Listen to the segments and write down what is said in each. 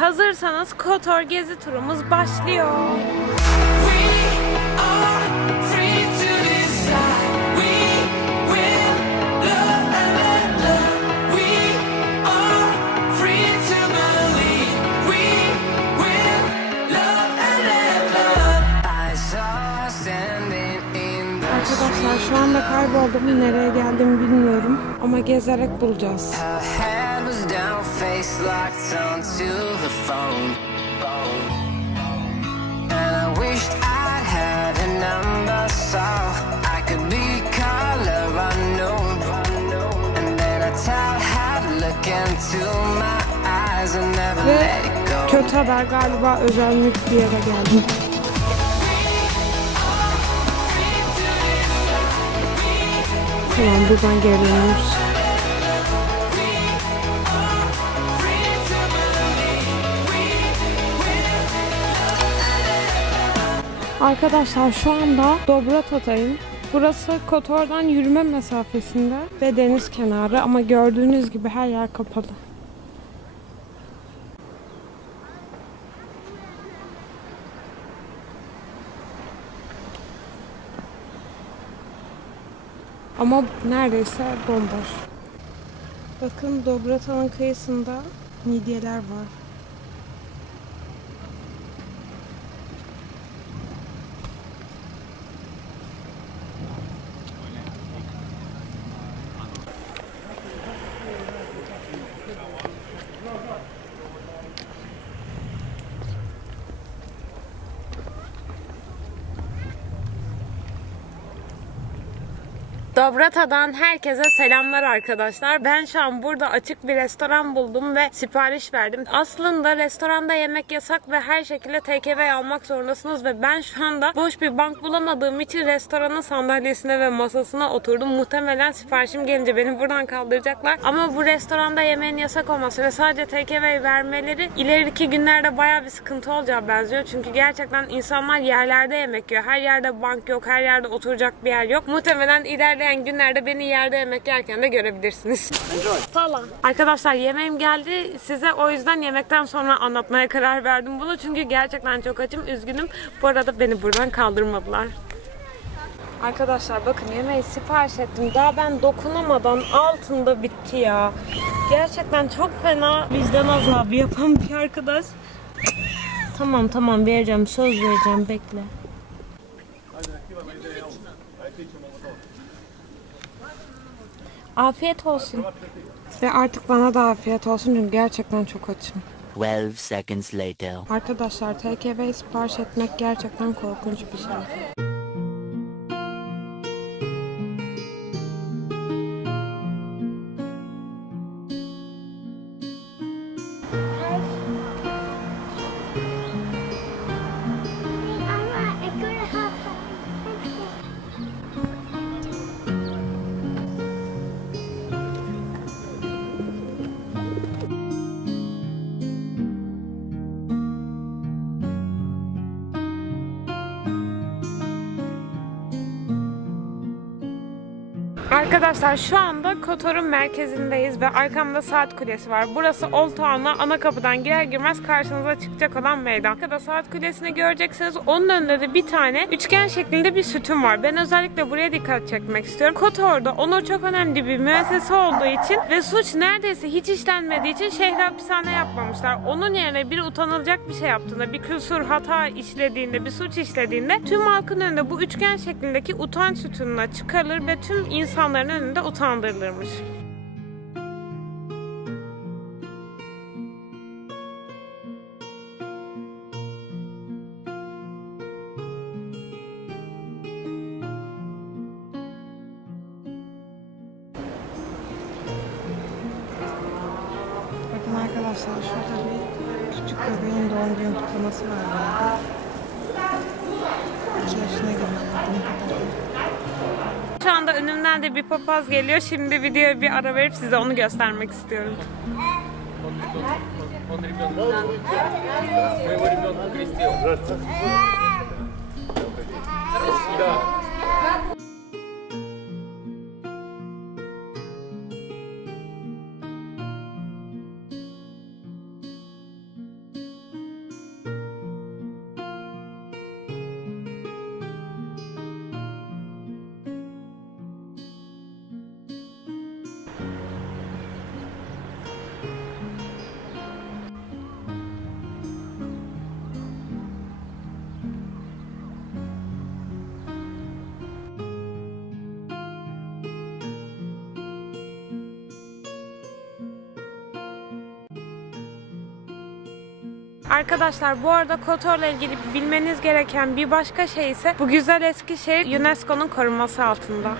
Hazırsanız Kotor gezi turumuz başlıyor. Arkadaşlar şu anda kayboldum. Nereye geldiğimi bilmiyorum. Ama gezerek bulacağız. Ve kötü haber, galiba özel mülk bir yere geldim. Tamam, buradan geri dönüyoruz. Arkadaşlar şu anda Dobrata'dayım. Burası Kotor'dan yürüme mesafesinde ve deniz kenarı ama gördüğünüz gibi her yer kapalı. Ama neredeyse bomboş. Bakın, Dobrata'nın kıyısında midyeler var. Dobrata'dan herkese selamlar arkadaşlar. Ben şu an burada açık bir restoran buldum ve sipariş verdim. Aslında restoranda yemek yasak ve her şekilde take-away almak zorundasınız ve ben şu anda boş bir bank bulamadığım için restoranın sandalyesine ve masasına oturdum. Muhtemelen siparişim gelince beni buradan kaldıracaklar. Ama bu restoranda yemeğin yasak olması ve sadece take-away vermeleri ileriki günlerde bayağı bir sıkıntı olacağı benziyor. Çünkü gerçekten insanlar yerlerde yemek yiyor. Her yerde bank yok, her yerde oturacak bir yer yok. Muhtemelen ilerleyen günlerde beni yerde yemek yerken de görebilirsiniz. Falan. Arkadaşlar, yemeğim geldi. Size o yüzden yemekten sonra anlatmaya karar verdim bunu. Çünkü gerçekten çok açım. Üzgünüm. Bu arada beni buradan kaldırmadılar. Arkadaşlar bakın, yemeği sipariş ettim. Daha ben dokunamadan altında bitti ya. Gerçekten çok fena vicdan azabı yapan bir arkadaş. Tamam vereceğim. Söz vereceğim. Bekle. Afiyet olsun. Ve artık bana da afiyet olsun çünkü gerçekten çok açım. 12 seconds later. Arkadaşlar, take-away sipariş etmek gerçekten korkunç bir şey. Arkadaşlar şu anda Kotor'un merkezindeyiz ve arkamda Saat Kulesi var. Burası Old Town'a ana kapıdan girer girmez karşınıza çıkacak olan meydan. Arkada Saat Kulesi'ni göreceksiniz. Onun önünde de bir tane üçgen şeklinde bir sütun var. Ben özellikle buraya dikkat çekmek istiyorum. Kotor'da onur çok önemli bir müessese olduğu için ve suç neredeyse hiç işlenmediği için şehri hapishane yapmamışlar. Onun yerine bir utanılacak bir şey yaptığında, bir küsur hata işlediğinde, bir suç işlediğinde tüm halkın önünde bu üçgen şeklindeki utanç sütununa çıkarılır ve tüm insanların önünde utandırılırmış. Bakın arkadaşlar, şurada bir küçük bebeğin doğum günü kutlaması var. 2 yaşına girmedi. Şu anda önümden de bir papaz geliyor. Şimdi videoya bir ara verip size onu göstermek istiyorum. Arkadaşlar bu arada Kotor'la ilgili bilmeniz gereken bir başka şey ise bu güzel eski şehir UNESCO'nun korunması altında.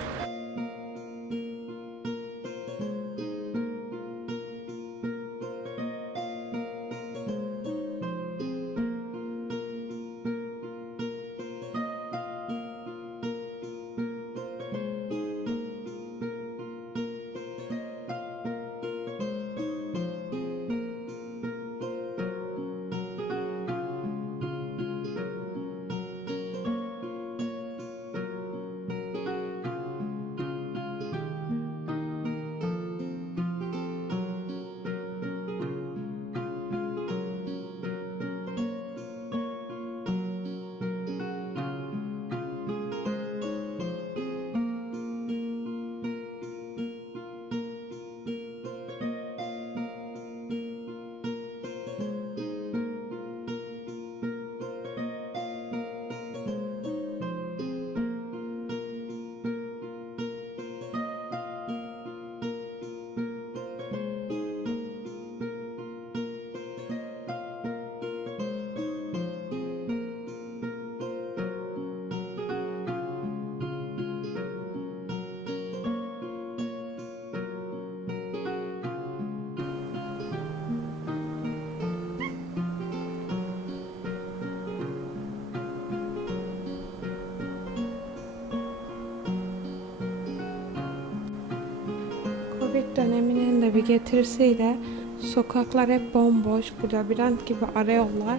Covid döneminin de bir getirisiyle sokaklar hep bomboş, bu labirent gibi ara yollar,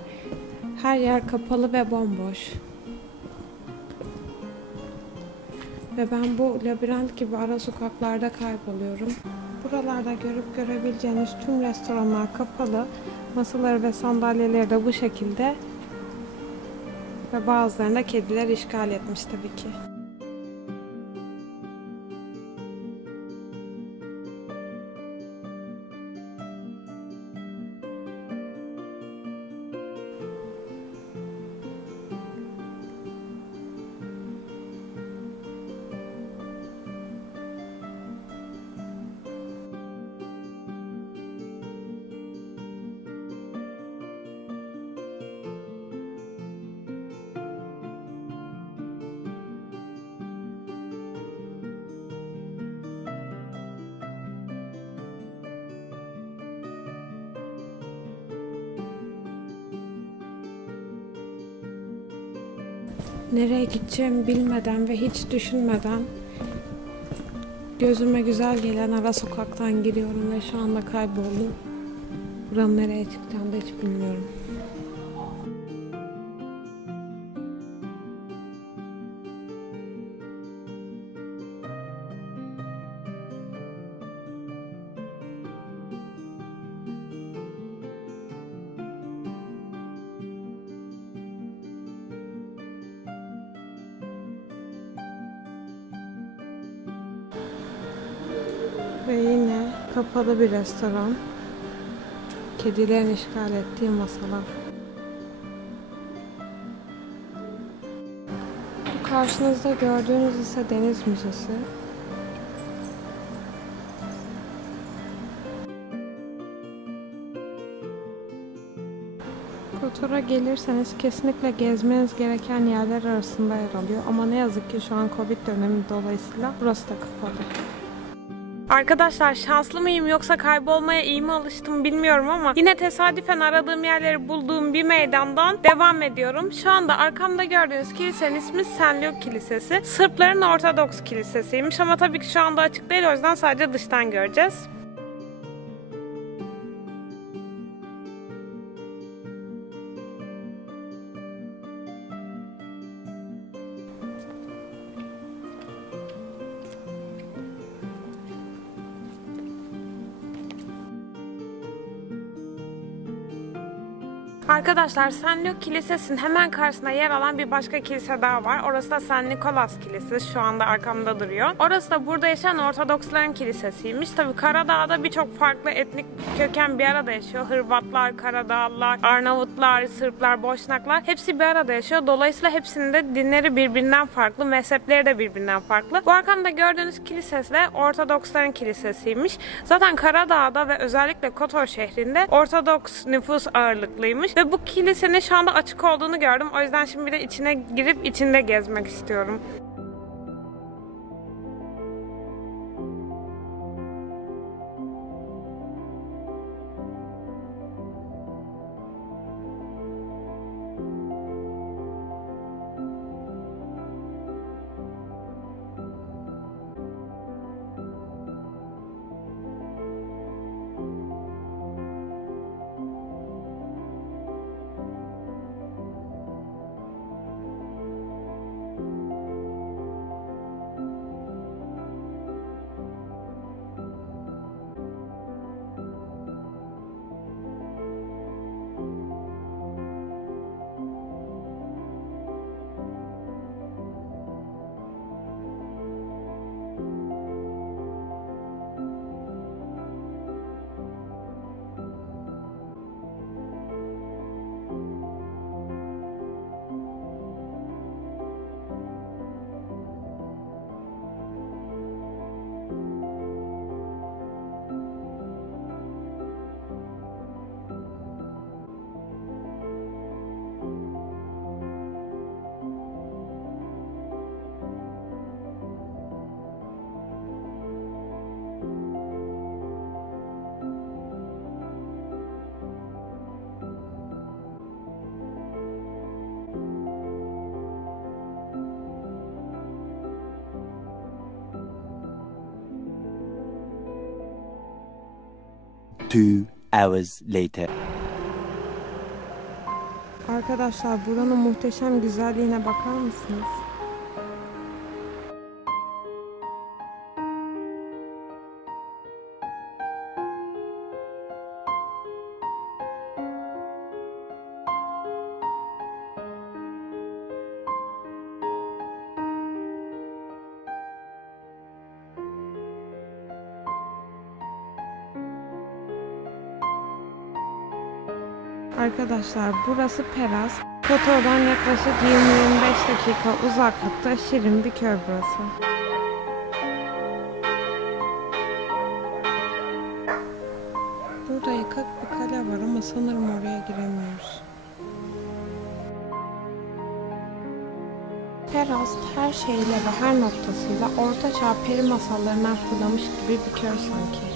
her yer kapalı ve bomboş. Ve ben bu labirent gibi ara sokaklarda kayboluyorum. Buralarda görüp görebileceğiniz tüm restoranlar kapalı, masaları ve sandalyeleri de bu şekilde ve bazılarında kediler işgal etmiş tabii ki. Nereye gideceğimi bilmeden ve hiç düşünmeden gözüme güzel gelen ara sokaktan giriyorum ve şu anda kayboldum. Buranın nereye çıkacağını da hiç bilmiyorum. Ve yine kapalı bir restoran. Kedilerin işgal ettiği masalar. Bu karşınızda gördüğünüz ise Deniz Müzesi. Kotor'a gelirseniz kesinlikle gezmeniz gereken yerler arasında yer alıyor. Ama ne yazık ki şu an Covid dönemi dolayısıyla burası da kapalı. Arkadaşlar şanslı mıyım yoksa kaybolmaya iyi mi alıştım bilmiyorum ama yine tesadüfen aradığım yerleri bulduğum bir meydandan devam ediyorum. Şu anda arkamda gördüğünüz kilisenin ismi St. Luke Kilisesi. Sırpların Ortodoks Kilisesiymiş ama tabii ki şu anda açık değil, o yüzden sadece dıştan göreceğiz. Arkadaşlar St. Luke Kilisesi'nin hemen karşısında yer alan bir başka kilise daha var. Orası da St. Nicholas Kilisesi. Şu anda arkamda duruyor. Orası da burada yaşayan Ortodoksların kilisesiymiş. Tabii Karadağ'da birçok farklı etnik köken bir arada yaşıyor. Hırvatlar, Karadağlılar, Arnavutlar, Sırplar, Boşnaklar hepsi bir arada yaşıyor. Dolayısıyla hepsinin de dinleri birbirinden farklı, mezhepleri de birbirinden farklı. Bu arkamda gördüğünüz kilisesi de Ortodoksların kilisesiymiş. Zaten Karadağ'da ve özellikle Kotor şehrinde Ortodoks nüfus ağırlıklıymış. Ve bu kilisenin şu anda açık olduğunu gördüm. O yüzden şimdi bir de içine girip içinde gezmek istiyorum. Two hours later. Arkadaşlar buranın muhteşem güzelliğine bakar mısınız? Arkadaşlar burası Peras. Kotor'dan yaklaşık 20-25 dakika uzaklıkta şirin bir köy burası. Burada yıkık bir kale var ama sanırım oraya giremiyoruz. Peras her şeyle ve her noktasıyla ortaçağ peri masallarından fırlamış gibi bir köy sanki.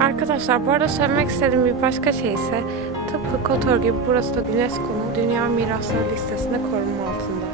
Arkadaşlar bu arada söylemek istediğim bir başka şey ise tıpkı Kotor gibi burası da UNESCO'nun Dünya Mirasları listesinde korunma altında.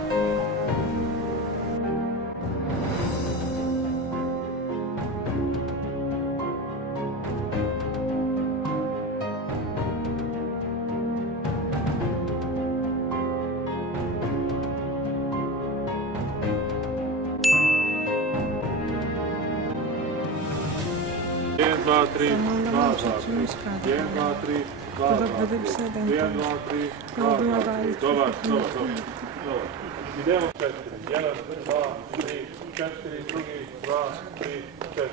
Zamanlama uçakçımız kaldı. Burada böyle bir şey denk gelmiş. Yoluma dair Idemo 4, 1, 2, 3, 4, 2, 1, 2, 3,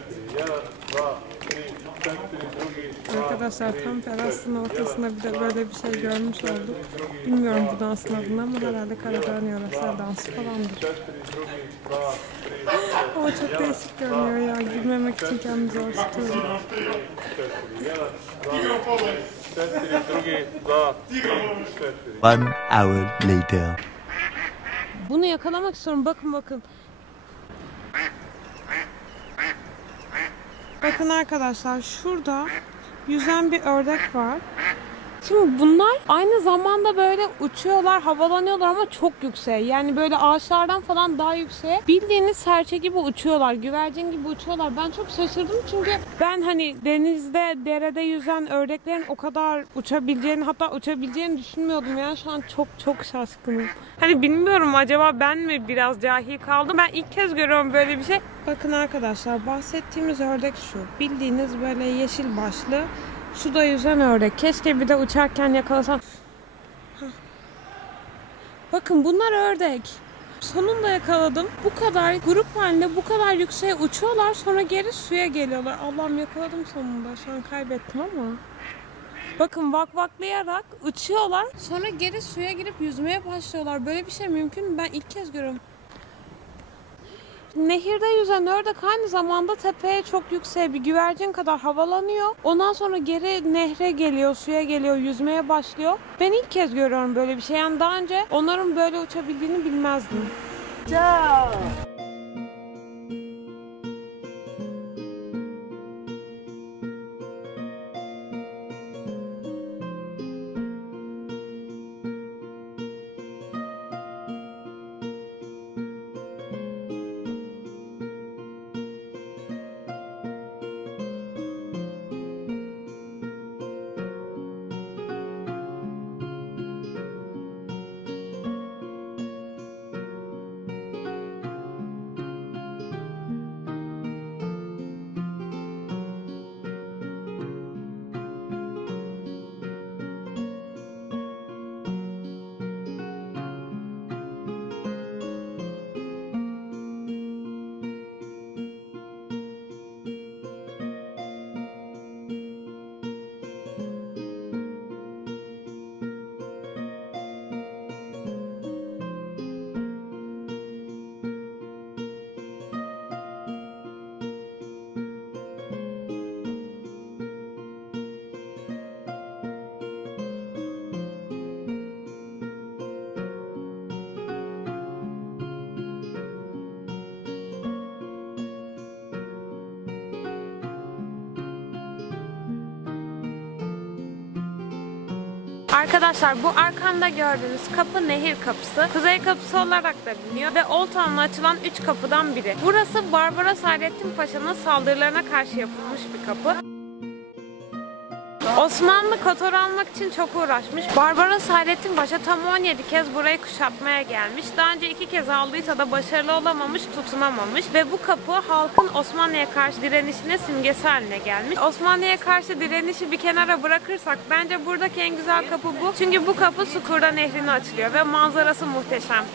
Arkadaşlar tam Peras'ın ortasında bir de böyle bir şey görmüş olduk. Bilmiyorum bu dansın adını ama herhalde Karadağ'ın yöresel dansı falandır. O çok değişik görünüyor ya. Gülmemek için kendimi zor tutuyorum. 1 hour later. Bunu yakalamak istiyorum. Bakın bakın. Bakın arkadaşlar şurada yüzen bir ördek var. Şimdi bunlar aynı zamanda böyle uçuyorlar, havalanıyorlar ama çok yüksek. Yani böyle ağaçlardan falan daha yüksek. Bildiğiniz serçe gibi uçuyorlar, güvercin gibi uçuyorlar. Ben çok şaşırdım çünkü ben hani denizde, derede yüzen ördeklerin o kadar uçabileceğini, hatta uçabileceğini düşünmüyordum. Yani şu an çok şaşkınım. Hani bilmiyorum, acaba ben mi biraz cahil kaldım? Ben ilk kez görüyorum böyle bir şey. Bakın arkadaşlar, bahsettiğimiz ördek şu. Bildiğiniz böyle yeşil başlı, suda yüzen ördek. Keşke bir de uçarken yakalasam. Bakın bunlar ördek. Sonunda yakaladım. Bu kadar grup halinde bu kadar yükseğe uçuyorlar, sonra geri suya geliyorlar. Allah'ım, yakaladım sonunda. Şu an kaybettim ama. Bakın vakvaklayarak uçuyorlar, sonra geri suya girip yüzmeye başlıyorlar. Böyle bir şey mümkün mü? Ben ilk kez görüyorum. Nehirde yüzen ördek aynı zamanda tepeye çok yüksek bir güvercin kadar havalanıyor. Ondan sonra geri nehre geliyor, suya geliyor, yüzmeye başlıyor. Ben ilk kez görüyorum böyle bir şey. Yani daha önce onların böyle uçabildiğini bilmezdim. Ciao. Arkadaşlar, bu arkamda gördüğünüz kapı nehir kapısı. Kuzey kapısı olarak da biliniyor ve Old Town'la açılan 3 kapıdan biri. Burası Barbaros Hayrettin Paşa'nın saldırılarına karşı yapılmış bir kapı. Osmanlı Kotor almak için çok uğraşmış. Barbaros Hayrettin Paşa tam 17 kez burayı kuşatmaya gelmiş. Daha önce 2 kez aldıysa da başarılı olamamış, tutunamamış. Ve bu kapı halkın Osmanlı'ya karşı direnişine simgesi haline gelmiş. Osmanlı'ya karşı direnişi bir kenara bırakırsak bence buradaki en güzel kapı bu. Çünkü bu kapı Sukurda Nehri'ne açılıyor ve manzarası muhteşem.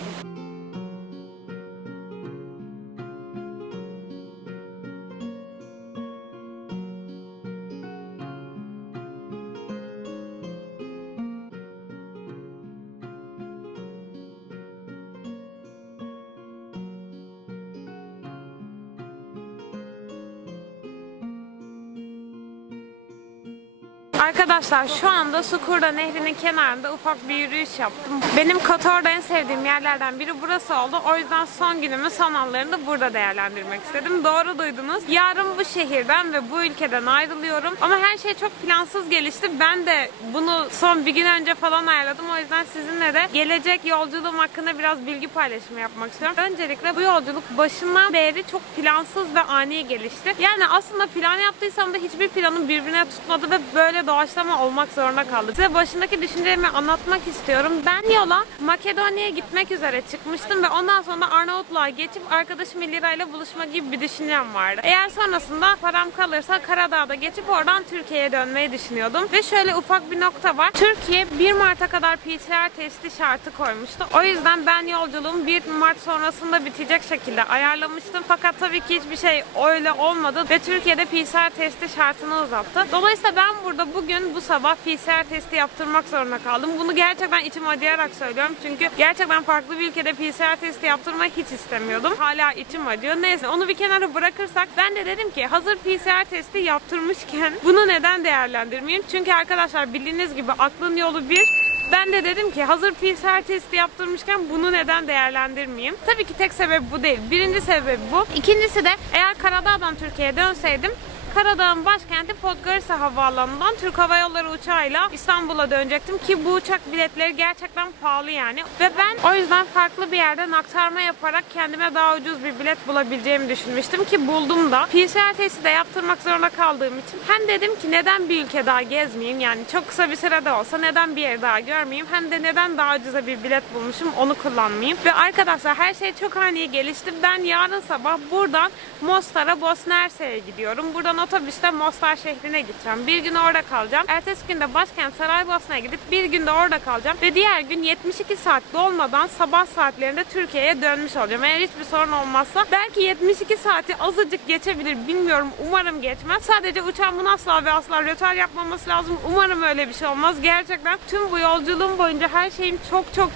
Arkadaşlar, şu anda Sukurda Nehri'nin kenarında ufak bir yürüyüş yaptım. Benim Kotor'da en sevdiğim yerlerden biri burası oldu. O yüzden son günümü, son anlarını burada değerlendirmek istedim. Doğru duydunuz. Yarın bu şehirden ve bu ülkeden ayrılıyorum. Ama her şey çok plansız gelişti. Ben de bunu son bir gün önce falan ayarladım. O yüzden sizinle de gelecek yolculuğum hakkında biraz bilgi paylaşımı yapmak istiyorum. Öncelikle bu yolculuk başından beri çok plansız ve ani gelişti. Yani aslında plan yaptıysam da hiçbir planım birbirine tutmadı ve böyle doğaçlama olmak zorunda kaldı. Size başındaki düşüncelerimi anlatmak istiyorum. Ben yola Makedonya'ya gitmek üzere çıkmıştım ve ondan sonra Arnavutluğa geçip arkadaşım Elira ile buluşma gibi bir düşüncem vardı. Eğer sonrasında param kalırsa Karadağ'da geçip oradan Türkiye'ye dönmeyi düşünüyordum. Ve şöyle ufak bir nokta var. Türkiye 1 Mart'a kadar PCR testi şartı koymuştu. O yüzden ben yolculuğum 1 Mart sonrasında bitecek şekilde ayarlamıştım. Fakat tabii ki hiçbir şey öyle olmadı ve Türkiye'de PCR testi şartını uzattı. Dolayısıyla ben burada bugün bu sabah PCR testi yaptırmak zorunda kaldım. Bunu gerçekten içim acıyarak söylüyorum. Çünkü gerçekten farklı bir ülkede PCR testi yaptırmayı hiç istemiyordum. Hala içim acıyor. Neyse, onu bir kenara bırakırsak ben de dedim ki hazır PCR testi yaptırmışken bunu neden değerlendirmeyeyim? Çünkü arkadaşlar, bildiğiniz gibi aklın yolu bir. Ben de dedim ki hazır PCR testi yaptırmışken bunu neden değerlendirmeyeyim? Tabii ki tek sebep bu değil. Birinci sebep bu. İkincisi de eğer Karadağ'dan Türkiye'ye dönseydim Karadağ'ın başkenti Podgorica havaalanından Türk Hava Yolları uçağıyla İstanbul'a dönecektim ki bu uçak biletleri gerçekten pahalı yani. Ve ben o yüzden farklı bir yerden aktarma yaparak kendime daha ucuz bir bilet bulabileceğimi düşünmüştüm ki buldum da. PCR testi de yaptırmak zorunda kaldığım için hem dedim ki neden bir ülke daha gezmeyeyim, yani çok kısa bir sürede olsa neden bir yer daha görmeyeyim, hem de neden daha ucuza bir bilet bulmuşum onu kullanmayayım. Ve arkadaşlar her şey çok ani gelişti. Ben yarın sabah buradan Mostar'a, Bosna Hersek'e gidiyorum. Buradan otobüste Mostar şehrine gideceğim. Bir gün orada kalacağım. Ertesi gün de başkent Saraybosna'ya gidip bir gün de orada kalacağım. Ve diğer gün 72 saat dolmadan sabah saatlerinde Türkiye'ye dönmüş olacağım. Eğer hiçbir sorun olmazsa belki 72 saati azıcık geçebilir. Bilmiyorum. Umarım geçmez. Sadece uçağın bunu asla ve asla rötar yapmaması lazım. Umarım öyle bir şey olmaz. Gerçekten tüm bu yolculuğum boyunca her şeyim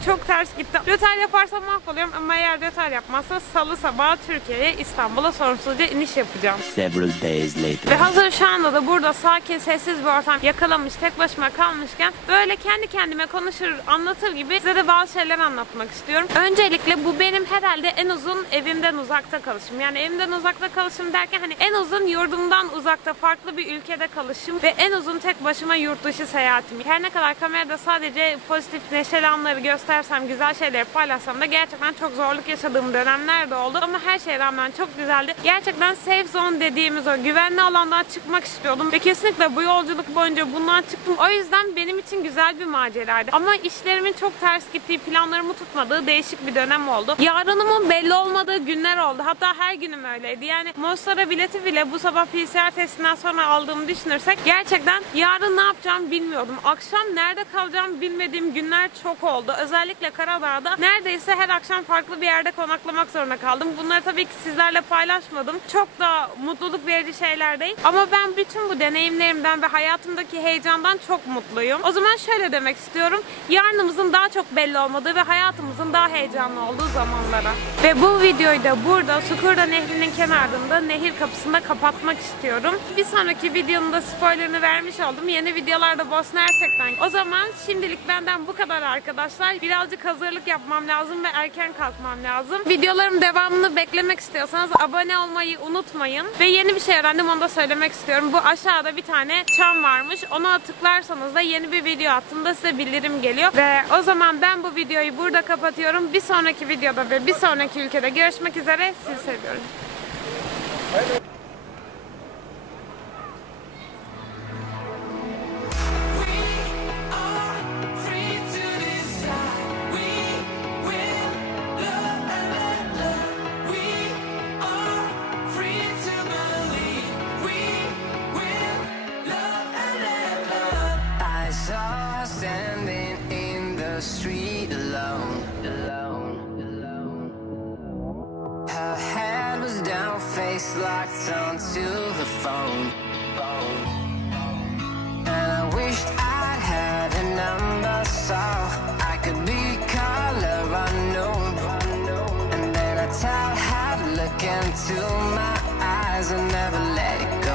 çok ters gitti. Rötar yaparsam mahvoluyorum ama eğer rötar yapmazsa salı sabahı Türkiye'ye, İstanbul'a sorunsuzca iniş yapacağım. Several days later. Ve hazır şu anda da burada sakin, sessiz bir ortam yakalamış, tek başıma kalmışken böyle kendi kendime konuşur, anlatır gibi size de bazı şeyler anlatmak istiyorum. Öncelikle bu benim herhalde en uzun evimden uzakta kalışım. Yani evimden uzakta kalışım derken hani en uzun yurdumdan uzakta farklı bir ülkede kalışım ve en uzun tek başıma yurt dışı seyahatim. Her ne kadar kamerada sadece pozitif, neşeli anları göstersem, güzel şeyleri paylaşsam da gerçekten çok zorluk yaşadığım dönemler de oldu. Ama her şeye rağmen çok güzeldi. Gerçekten safe zone dediğimiz o güvenli alandan çıkmak istiyordum ve kesinlikle bu yolculuk boyunca bundan çıktım. O yüzden benim için güzel bir maceraydı. Ama işlerimin çok ters gittiği, planlarımı tutmadığı değişik bir dönem oldu. Yarınımın belli olmadığı günler oldu. Hatta her günüm öyleydi. Yani Mostar'a bileti bile bu sabah PCR testinden sonra aldığımı düşünürsek gerçekten yarın ne yapacağım bilmiyordum. Akşam nerede kalacağım bilmediğim günler çok oldu. Özellikle Karadağ'da neredeyse her akşam farklı bir yerde konaklamak zorunda kaldım. Bunları tabii ki sizlerle paylaşmadım. Çok da mutluluk verici şeyler değil. Ama ben bütün bu deneyimlerimden ve hayatımdaki heyecandan çok mutluyum. O zaman şöyle demek istiyorum. Yarınımızın daha çok belli olmadığı ve hayatımızın daha heyecanlı olduğu zamanlara. Ve bu videoyu da burada Sukurda Nehri'nin kenarında, nehir kapısında kapatmak istiyorum. Bir sonraki videonun da spoilerını vermiş oldum. Yeni videolarda Bosna Hersek'ten. O zaman şimdilik benden bu kadar arkadaşlar. Birazcık hazırlık yapmam lazım ve erken kalkmam lazım. Videolarım devamını beklemek istiyorsanız abone olmayı unutmayın. Ve yeni bir şey öğrendim, onu da söylemek istiyorum. Bu aşağıda bir tane çan varmış. Ona tıklarsanız da yeni bir video attığımda size bildirim geliyor. Ve o zaman ben bu videoyu burada kapatıyorum. Bir sonraki videoda ve bir sonraki ülkede görüşmek üzere. Sizi seviyorum. Street alone. Her head was down, face locked onto the phone. And I wished I'd had a number so I could be color unknown. And then I tell her to look into my eyes and never let it go.